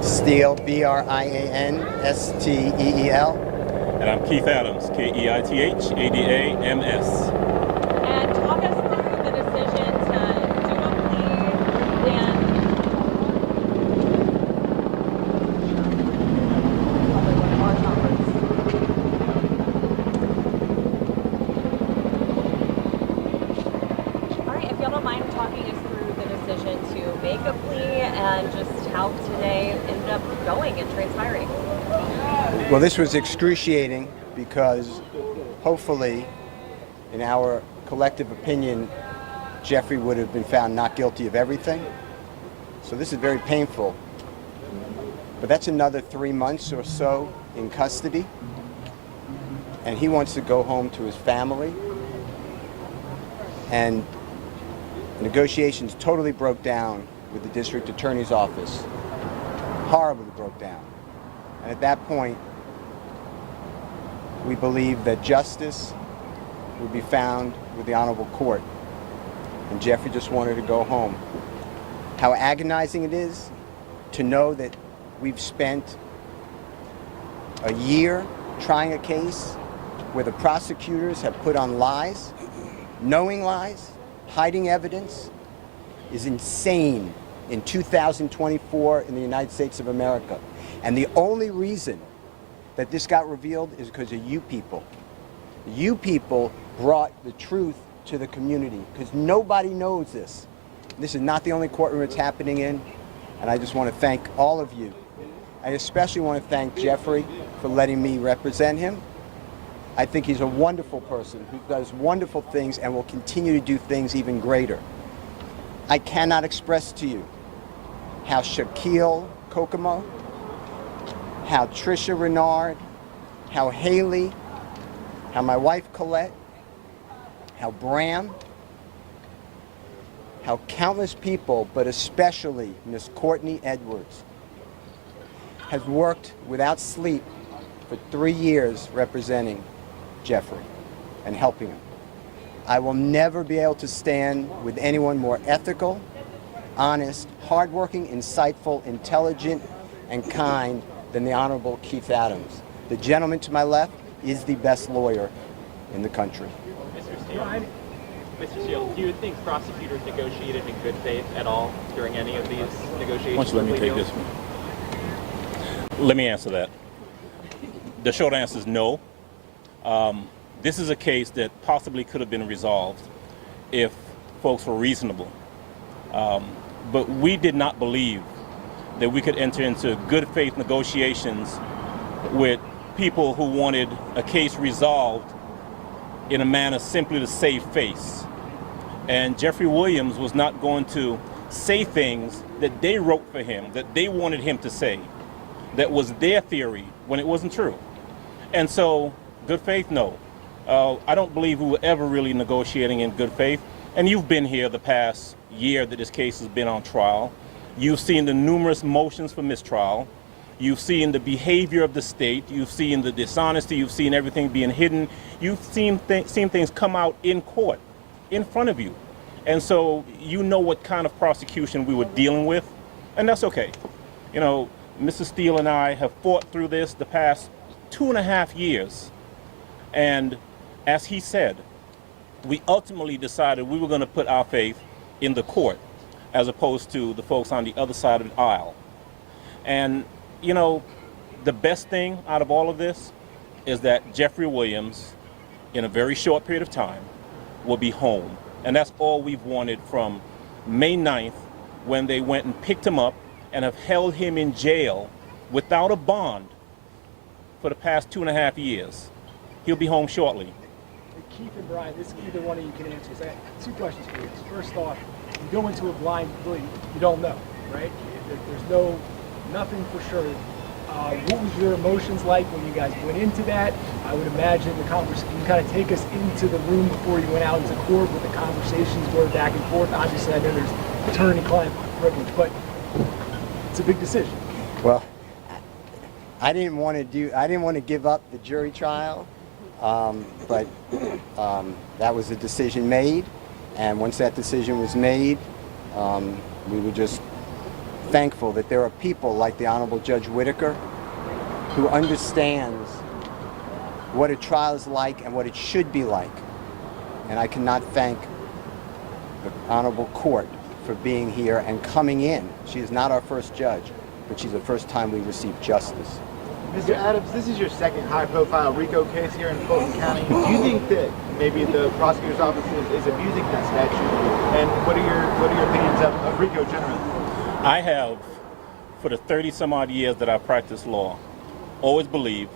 Steele, B-R-I-A-N-S-T-E-E-L. And I'm Keith Adams, K-E-I-T-H-A-D-A-M-S. And talk us through the decision to do a plea and... All right, if y'all don't mind talking us through the decision to make a plea and just how today ended up going and transpiring. Well, this was excruciating because hopefully, in our collective opinion, Jeffrey would have been found not guilty of everything. So this is very painful. But that's another 3 months or so in custody. And he wants to go home to his family. And negotiations totally broke down with the district attorney's office. Horribly broke down. And at that point, we believe that justice would be found with the honorable court. And Jeffrey just wanted to go home. How agonizing it is to know that we've spent a year trying a case where the prosecutors have put on lies, knowing lies, hiding evidence, is insane in 2024 in the United States of America. And the only reason that this got revealed is because of you people. You people brought the truth to the community because nobody knows this. This is not the only courtroom it's happening in, and I just want to thank all of you. I especially want to thank Jeffrey for letting me represent him. I think he's a wonderful person who does wonderful things and will continue to do things even greater. I cannot express to you how Shaquille Kokomo, how Trisha Renard, how Haley, how my wife Colette, how Bram, how countless people, but especially Miss Courtney Edwards, has worked without sleep for 3 years representing Jeffrey and helping him. I will never be able to stand with anyone more ethical, honest, hardworking, insightful, intelligent, and kind than the Honorable Keith Adams. The gentleman to my left is the best lawyer in the country. Mr. Steele, do you think prosecutors negotiated in good faith at all during any of these negotiations? Why don't you let me take this one? Let me answer that. The short answer is no. This is a case that possibly could have been resolved if folks were reasonable. But we did not believe that we could enter into good faith negotiations with people who wanted a case resolved in a manner simply to save face. And Jeffrey Williams was not going to say things that they wrote for him, that they wanted him to say, that was their theory when it wasn't true. And so, good faith, no. I don't believe we were ever really negotiating in good faith. And you've been here the past year that this case has been on trial. You've seen the numerous motions for mistrial. You've seen the behavior of the state. You've seen the dishonesty. You've seen everything being hidden. You've seen things come out in court, in front of you. And so you know what kind of prosecution we were dealing with, and that's okay. You know, Mr. Steele and I have fought through this the past 2.5 years. And as he said, we ultimately decided we were going to put our faith in the court as opposed to the folks on the other side of the aisle. And, you know, the best thing out of all of this is that Jeffrey Williams, in a very short period of time, will be home. And that's all we've wanted from May 9th, when they went and picked him up and have held him in jail without a bond for the past 2.5 years. He'll be home shortly. Keith and Brian, this either one of you can answer. So I have 2 questions for you. First off, you go into a blind, really, you don't know, right? There's nothing for sure. What was your emotions like when you guys went into that? I would imagine the conversation, can you kind of take us into the room before you went out into court, what the conversations were back and forth? Obviously, I know there's attorney-client privilege, but it's a big decision. Well, I didn't want to give up the jury trial but that was a decision made, and once that decision was made, we were just thankful that there are people like the Honorable Judge Whitaker who understands what a trial is like and what it should be like. And I cannot thank the Honorable Court for being here and coming in. She is not our first judge, but she's the first time we received justice. Mr. Adams, this is your second high-profile RICO case here in Fulton County. Do you think that maybe the prosecutor's office is abusing that statute? And what are your opinions of RICO generally? I have, for the 30-some-odd years that I've practiced law, always believed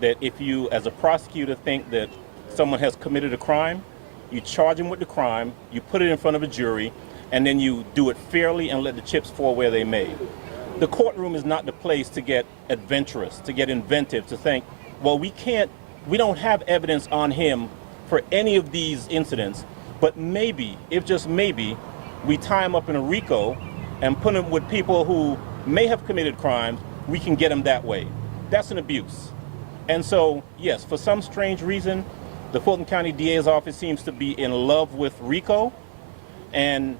that if you, as a prosecutor, think that someone has committed a crime, you charge them with the crime, you put it in front of a jury, and then you do it fairly and let the chips fall where they may. The courtroom is not the place to get adventurous, to get inventive, to think, well, we don't have evidence on him for any of these incidents, but maybe, if just maybe, we tie him up in a RICO and put him with people who may have committed crimes, we can get him that way. That's an abuse. And so, yes, for some strange reason, the Fulton County DA's office seems to be in love with RICO, and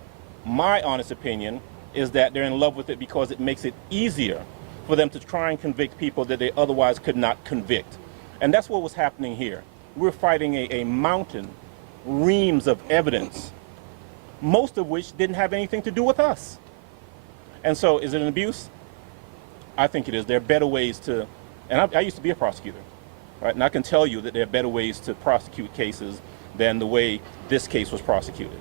my honest opinion is that they're in love with it because it makes it easier for them to try and convict people that they otherwise could not convict. And that's what was happening here. We're fighting a mountain, reams of evidence, most of which didn't have anything to do with us. And so, is it an abuse? I think it is. There are better ways to, and I used to be a prosecutor, right? And I can tell you that there are better ways to prosecute cases than the way this case was prosecuted.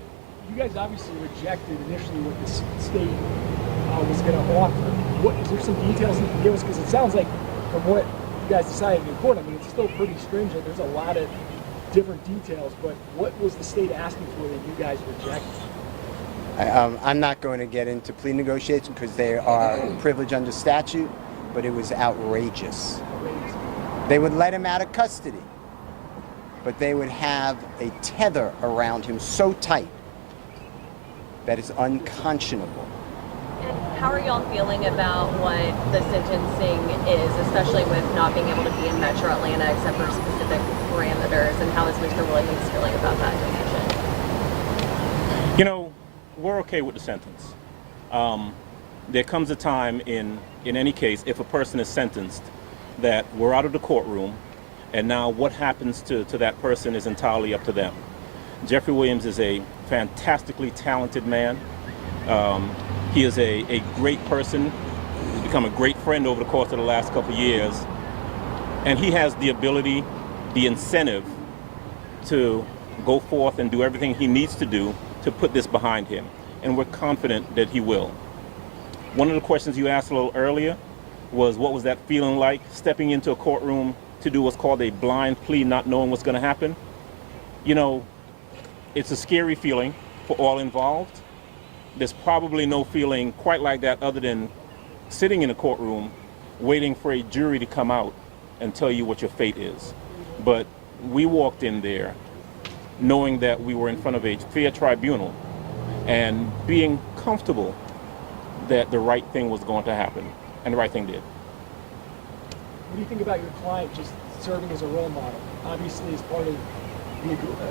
You guys obviously rejected initially what the state was going to offer. Is there some details you can give us? Because it sounds like from what you guys decided in court, I mean, it's still pretty stringent. There's a lot of different details, but what was the state asking for that you guys rejected? I'm not going to get into plea negotiations because they are privileged under statute, but it was outrageous. They would let him out of custody, but they would have a tether around him so tight that is unconscionable. And how are y'all feeling about what the sentencing is, especially with not being able to be in Metro Atlanta except for specific parameters, and how is Mr. Williams feeling about that decision? You know, we're okay with the sentence. There comes a time in any case, if a person is sentenced, that we're out of the courtroom, and now what happens to that person is entirely up to them. Jeffrey Williams is a fantastically talented man. He is a great person. He's become a great friend over the course of the last couple of years. And he has the ability, the incentive to go forth and do everything he needs to do to put this behind him. And we're confident that he will. One of the questions you asked a little earlier was, what was that feeling like, stepping into a courtroom to do what's called a blind plea, not knowing what's going to happen? You know, it's a scary feeling for all involved. There's probably no feeling quite like that other than sitting in a courtroom waiting for a jury to come out and tell you what your fate is. But we walked in there knowing that we were in front of a fair tribunal and being comfortable that the right thing was going to happen, and the right thing did. What do you think about your client just serving as a role model? Obviously, as part of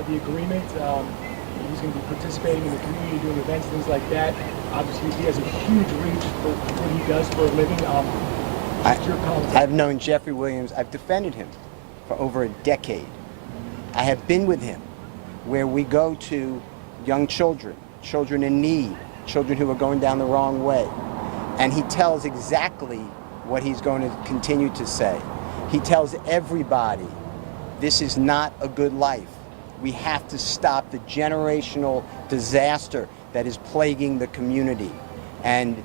the agreement, he's going to be participating in the community, doing events, things like that. Obviously, he has a huge reach for what he does for a living. I've known Jeffrey Williams. I've defended him for over a decade. I have been with him where we go to young children, children in need, children who are going down the wrong way. And he tells exactly what he's going to continue to say. He tells everybody, this is not a good life. We have to stop the generational disaster that is plaguing the community. And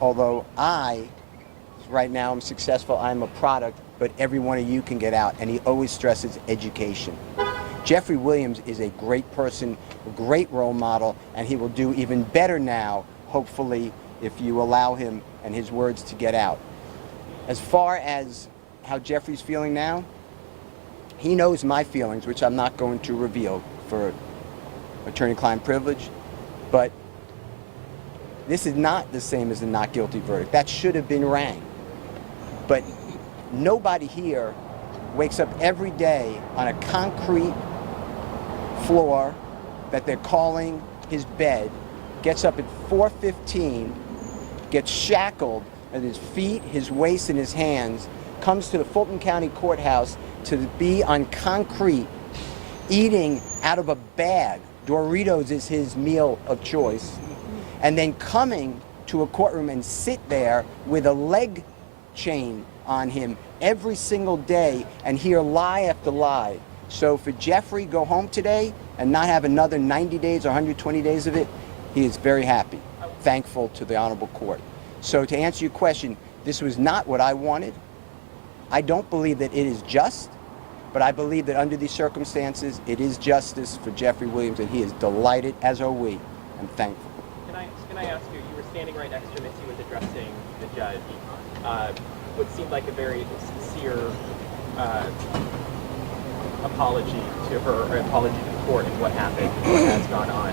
although right now I'm successful, I'm a product, but every one of you can get out. And he always stresses education. Jeffrey Williams is a great person, a great role model, and he will do even better now, hopefully, if you allow him and his words to get out. As far as how Jeffrey's feeling now, he knows my feelings, which I'm not going to reveal for attorney-client privilege, but this is not the same as the not guilty verdict. That should have been rang. But nobody here wakes up every day on a concrete floor that they're calling his bed, gets up at 4:15, gets shackled at his feet, his waist, and his hands, comes to the Fulton County Courthouse to be on concrete, eating out of a bag. Doritos is his meal of choice. And then coming to a courtroom and sit there with a leg chain on him every single day and hear lie after lie. So for Jeffrey go home today and not have another 90 days or 120 days of it, he is very happy, thankful to the Honorable Court. So to answer your question, this was not what I wanted. I don't believe that it is just, but I believe that under these circumstances, it is justice for Jeffrey Williams, and he is delighted, as are we, and thankful. Can I ask you, you were standing right next to him as he was addressing the judge. What seemed like a very sincere apology to her, or apology to the court and what happened, what has gone on.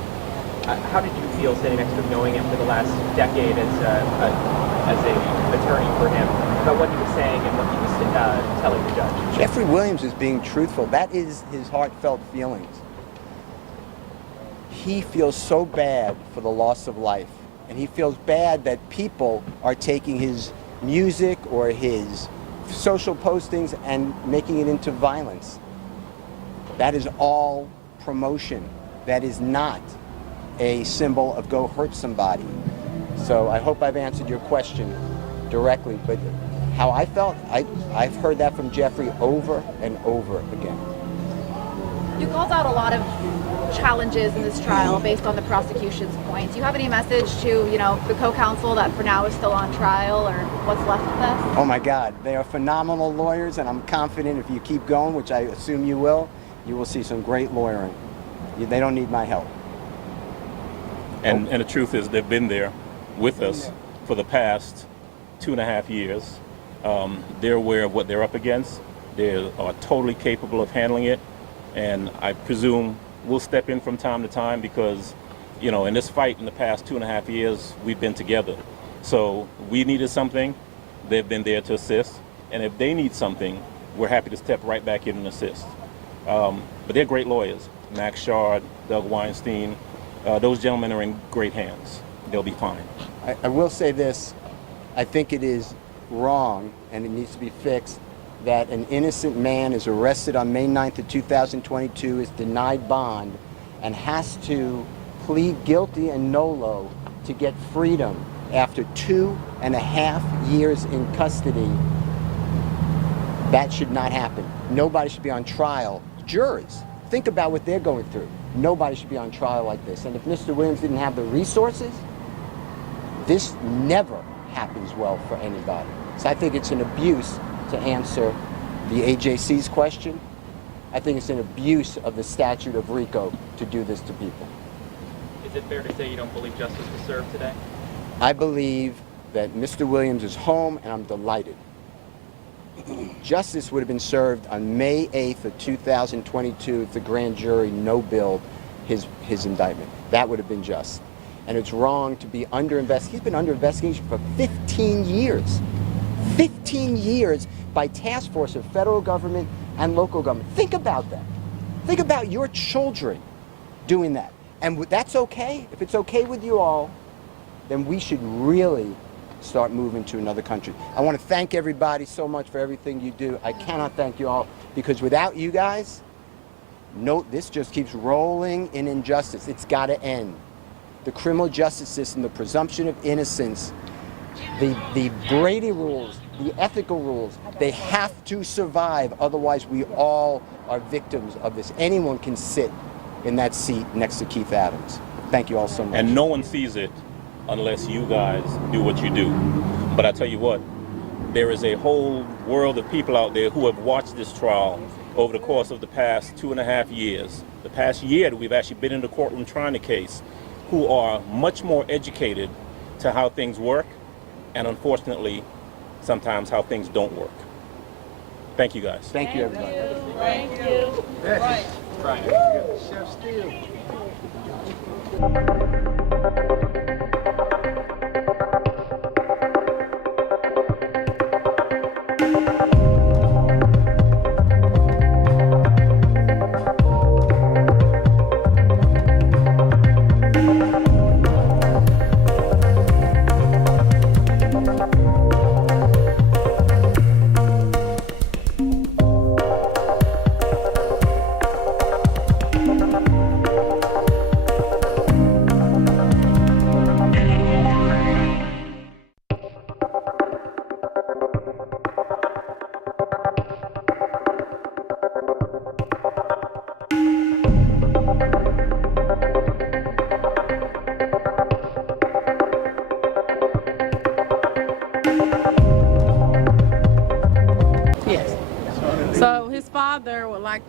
How did you feel standing next to him, knowing him for the last decade as an attorney for him, about what he was saying and what he was telling the judge? Jeffrey Williams is being truthful. That is his heartfelt feelings. He feels so bad for the loss of life, and he feels bad that people are taking his music or his social postings and making it into violence. That is all promotion. That is not a symbol of go hurt somebody. So I hope I've answered your question directly, but how I felt, I've heard that from Jeffrey over and over again. You called out a lot of challenges in this trial based on the prosecution's points. Do you have any message to, the co-counsel that for now is still on trial, or what's left of this? Oh my God, they are phenomenal lawyers, and I'm confident if you keep going, which I assume you will see some great lawyering. They don't need my help. And the truth is, they've been there with us for the past 2.5 years. They're aware of what they're up against. They are totally capable of handling it. And I presume we'll step in from time to time because, in this fight in the past 2.5 years, we've been together. So we needed something, they've been there to assist. And if they need something, we're happy to step right back in and assist. But they're great lawyers. Max Shard, Doug Weinstein, those gentlemen are in great hands. They'll be fine. I will say this, I think it is wrong, and it needs to be fixed, that an innocent man is arrested on May 9th of 2022, is denied bond, and has to plead guilty and nolo to get freedom after 2.5 years in custody. That should not happen. Nobody should be on trial. Jurors, think about what they're going through. Nobody should be on trial like this. And if Mr. Williams didn't have the resources, this never happens well for anybody. So I think it's an abuse to answer the AJC's question. I think it's an abuse of the statute of RICO to do this to people. Is it fair to say you don't believe justice was served today? I believe that Mr. Williams is home, and I'm delighted. Justice would have been served on May 8th of 2022 if the grand jury no-billed his indictment. That would have been just. And it's wrong to be under investigation. He's been under investigation for 15 years. 15 years by task force of federal government and local government. Think about that. Think about your children doing that. And that's okay. If it's okay with you all, then we should really start moving to another country. I want to thank everybody so much for everything you do. I cannot thank you all, because without you guys, this just keeps rolling in injustice. It's got to end. The criminal justice system, the presumption of innocence, the Brady rules, the ethical rules, they have to survive. Otherwise, we all are victims of this. Anyone can sit in that seat next to Keith Adams. Thank you all so much. And no one sees it unless you guys do what you do. But I tell you what, there is a whole world of people out there who have watched this trial over the course of the past 2.5 years. The past year that we've actually been in the courtroom trying the case, who are much more educated to how things work, and unfortunately, sometimes how things don't work. Thank you guys. Thank you, everybody. Thank you. Right. Brian. Chef Steele.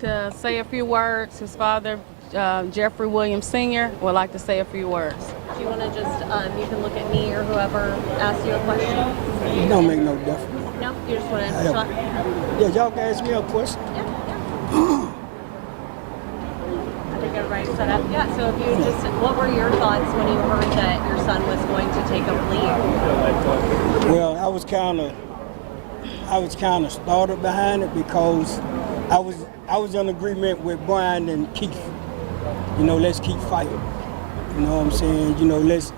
like to say a few words. His father, Jeffrey Williams Sr., would like to say a few words. Do you want to just, you can look at me or whoever asks you a question? It don't make no difference. No? You just want to talk? Yeah, y'all can ask me a question. Yeah. I think everybody's set up. Yeah, so if you just, what were your thoughts when you heard that your son was going to take a plea? Well, I was kind of started behind it because I was in agreement with Brian and Keith. You know, let's keep fighting. You know what I'm saying? You know, let's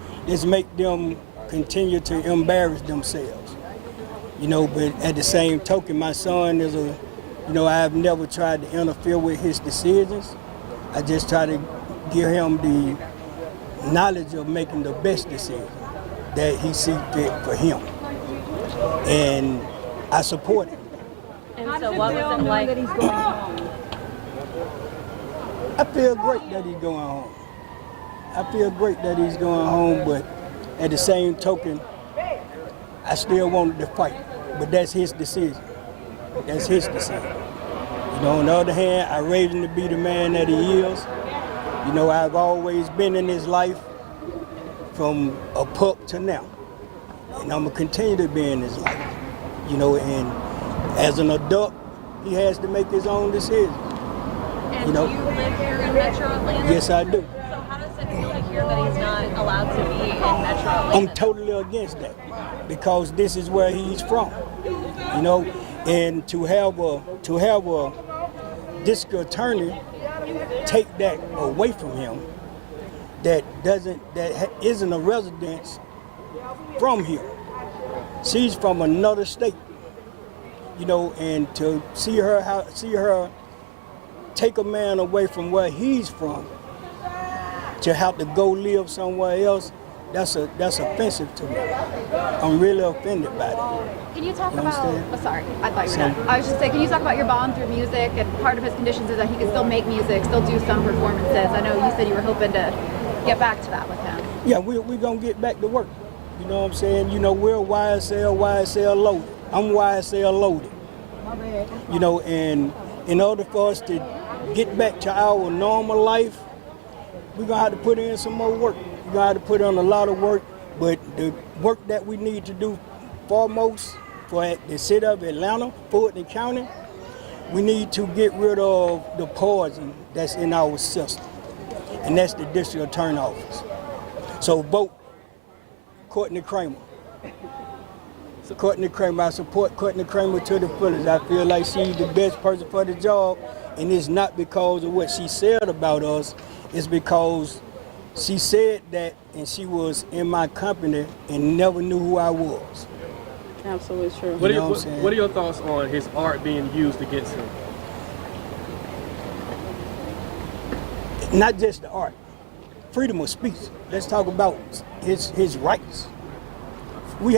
make them continue to embarrass themselves. You know, but at the same token, my son is I've never tried to interfere with his decisions. I just try to give him the knowledge of making the best decision that he sees fit for him. And I support it. And so what was it like? I feel great that he's going home. I feel great that he's going home, but at the same token, I still wanted to fight. But that's his decision. That's his decision. You know, on the other hand, I raised him to be the man that he is. You know, I've always been in his life from a pup to now. And I'm gonna continue to be in his life. You know, and as an adult, he has to make his own decisions. And you know? do you live here in Metro Atlanta? Yes, I do. So how does it feel to hear that he's not allowed to be in Metro Atlanta? I'm totally against that because this is where he's from. You know, and to have a district attorney take that away from him that isn't a resident from here. She's from another state. You know, and to see her take a man away from where he's from to have to go live somewhere else, that's offensive to me. I'm really offended by that. Can you talk You about, understand? sorry, I thought you were done. I was just saying, can you talk about your bond through music? And part of his conditions is that he can still make music, still do some performances. I know you said you were hoping to get back to that with him. Yeah, we're going to get back to work. You know what I'm saying? You know, we're YSL loaded. I'm YSL loaded. You know, and in order for us to get back to our normal life, we're going to have to put in some more work. We're going to have to put in a lot of work, but the work that we need to do foremost for the city of Atlanta, Fulton County, we need to get rid of the poison that's in our system, and that's the district attorney office. So vote Courtney Kramer. Courtney Kramer, I support Courtney Kramer to the fullest. I feel like she's the best person for the job, and it's not because of what she said about us, it's because she said that and she was in my company and never knew who I was. Absolutely true. What are your thoughts on his art being used against him? Not just the art, freedom of speech. Let's talk about his rights. We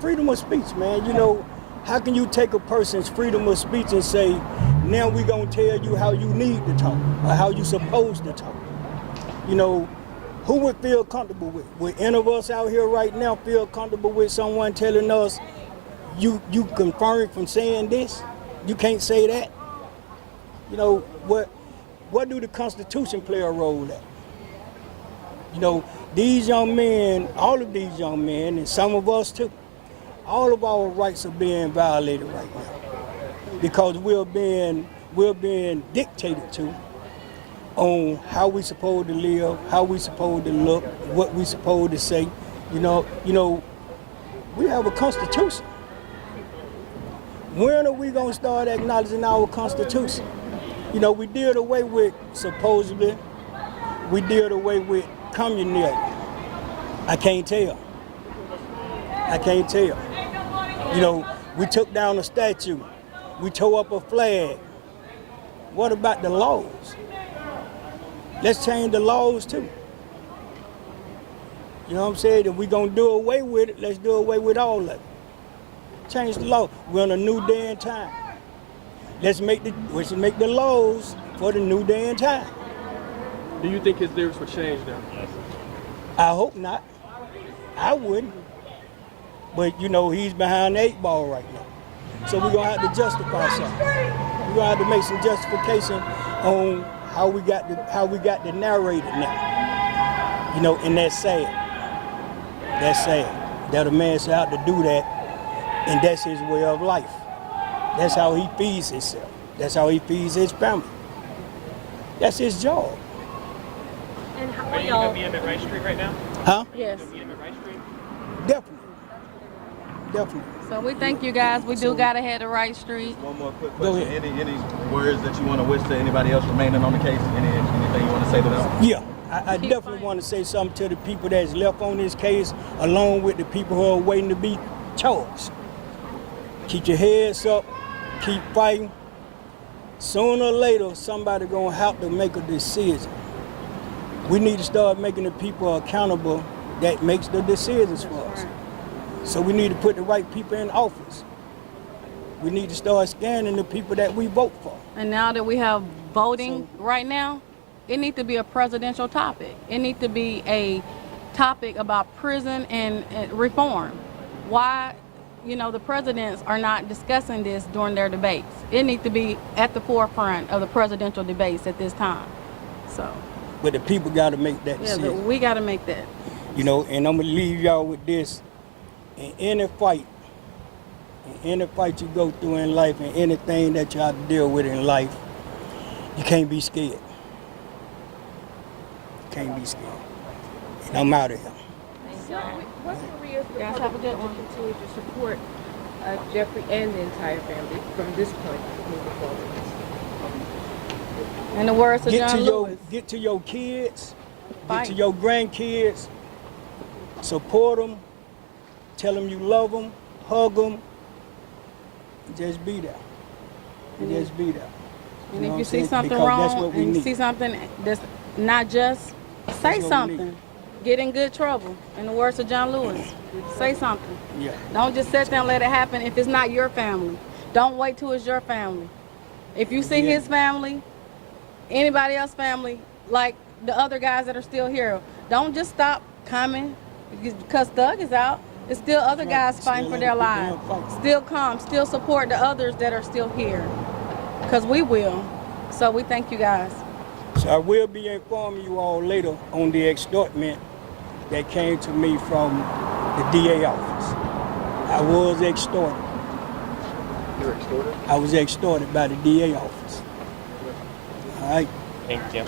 freedom of speech, man. You know, how can you take a person's freedom of speech and say, now we're gonna tell you how you need to talk or how you supposed to talk? You know, who would feel comfortable with? Would any of us out here right now feel comfortable with someone telling us, you confirmed from saying this? You can't say that? You know, what do the Constitution play a role at? You know, these young men, all of these young men, and some of us too, all of our rights are being violated right now because we're being dictated to on how we supposed to live, how we supposed to look, what we supposed to say. You know, we have a Constitution. When are we gonna start acknowledging our Constitution? You know, we did away with, supposedly, we did away with communism. I can't tell. You know, we took down a statue. We tore up a flag. What about the laws? Let's change the laws too. You know what I'm saying? If we're gonna do away with it, let's do away with all of it. Change the law. We're in a new day and time. Let's make the laws for the new day and time. Do you think his lyrics will change now? I hope not. I wouldn't. But you know, he's behind the 8 ball right now. So we're gonna have to justify something. gonna have to make some justification on how we got the narrated now. You know, and that's sad. That's sad that a man should have to do that, and that's his way of life. That's how he feeds himself. That's how he feeds his family. That's his job. And how Are are you y'all? going to be at Rice Street right now? Huh? Yes. Be at Rice Street? Definitely. So we thank you guys. We do gotta head to Wright Street. One more quick Go question. ahead. Any words that you want to wish to anybody else remaining on the case? Anything you want to say to them? Yeah, I definitely want to say something to the people that's left on this case, along with the people who are waiting to be charged. Keep your heads up, keep fighting. Sooner or later, somebody gonna have to make a decision. We need to start making the people accountable that makes the decisions for us. So we need to put the right people in office. We need to start scanning the people that we vote for. And now that we have voting right now, it needs to be a presidential topic. It needs to be a topic about prison and reform. Why, the presidents are not discussing this during their debates. It needs to be at the forefront of the presidential debates at this time. So. But the people got to make that Yeah, decision. but we got to make that. And I'm gonna leave y'all with this. In any fight you go through in life, and anything that you have to deal with in life, you can't be scared. You can't be scared. And I'm out of here. What's Maria's Guys, have a good one. continue to support Jeffrey and the entire family from this point moving forward? In the words of John Lewis. Get to your kids, Fight. get to your grandkids, support them, tell them you love them, hug them, just be there. Just be there. And know if what you I'm see saying? something Because that's wrong what we and you need. see something that's not just, say what we something. need. Get in good trouble. In the words of John Lewis, say something. Yeah. Don't just sit there and let it happen if it's not your family. Don't wait till it's your family. If you see his family, anybody else's family, like the other guys that are still here, don't just stop coming because Thug is out. There's still other guys fighting for their lives. Still come, still support the others that are still here, because we will. So we thank you guys. So I will be informing you all later on the extortment that came to me from the DA office. I was extorted. You were extorted? I was extorted by the DA office. All right. Thank you.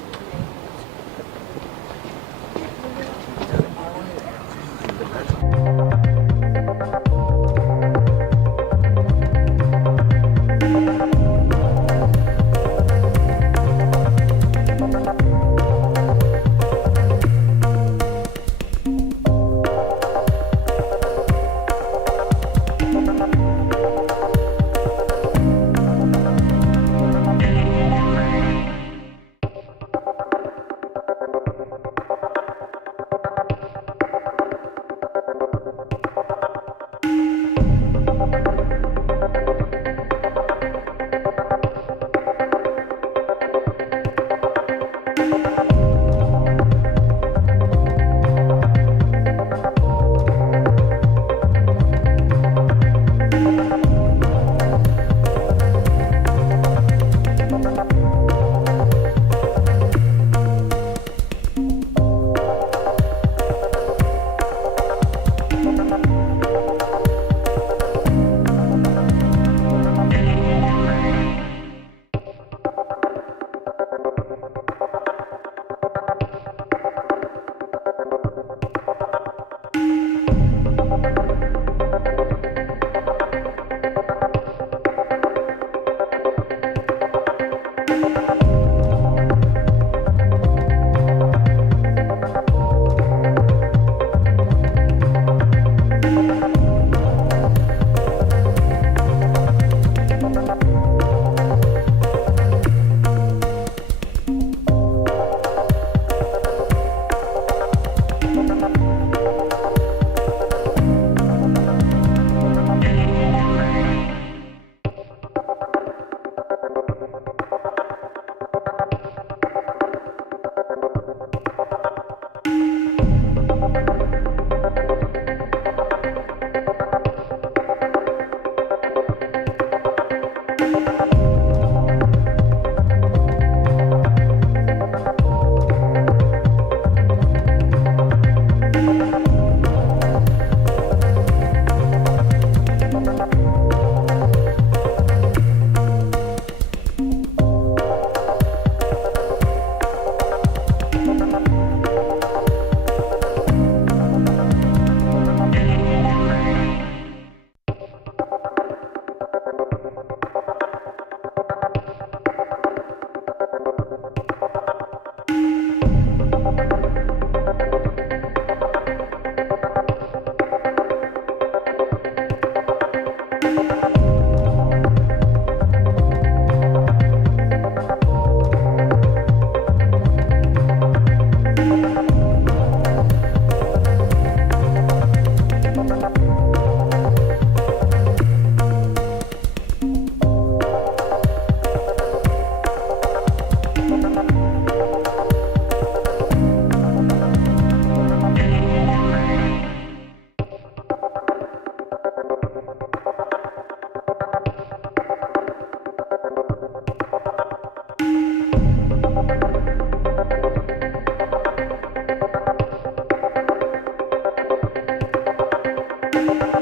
Thank you.